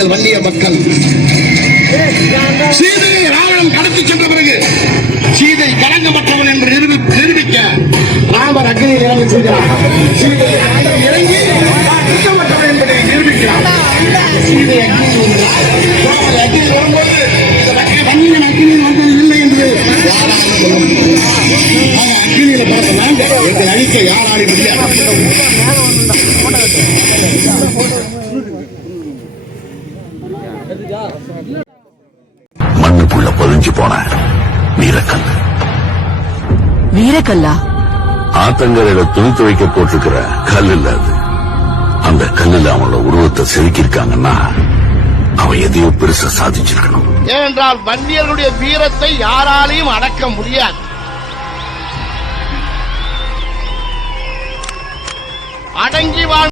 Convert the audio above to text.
எங்கள் வன்னிய மக்கள். சீதையை ராவணன் கடத்தி சென்ற பிறகு சீதை களங்கமற்றவன் என்று நிரூபிக்க ராமர் அக்னியில் இறங்கி செய்கிறார். சீதை இறங்கி குற்றமற்றவன் என்பதை நிரூபிக்கிறார். சீதை அக்னியில் வரும்போது வன்னியன் அக்னியில் வந்தது இல்லை என்று அக்னியில பார்த்தனாங்க எங்கள் அழிக்க யாராடி முடியாது. மண்ணுக்குள்ள பதிஞ்சு போன வீரக்கல். வீரக்கல்லா? ஆத்தங்கரையில துணி துவைக்க போட்டிருக்கிற கல் இல்ல அது. அந்த கல்லுல அவனோட உருவத்தை செதுக்கியிருக்காங்கன்னா அவன் எதையோ பெருசா சாதிச்சிருக்கணும். ஏனென்றால் வன்னியர்களுடைய வீரத்தை யாராலையும் அடக்க முடியாது. அடங்கி வாழ்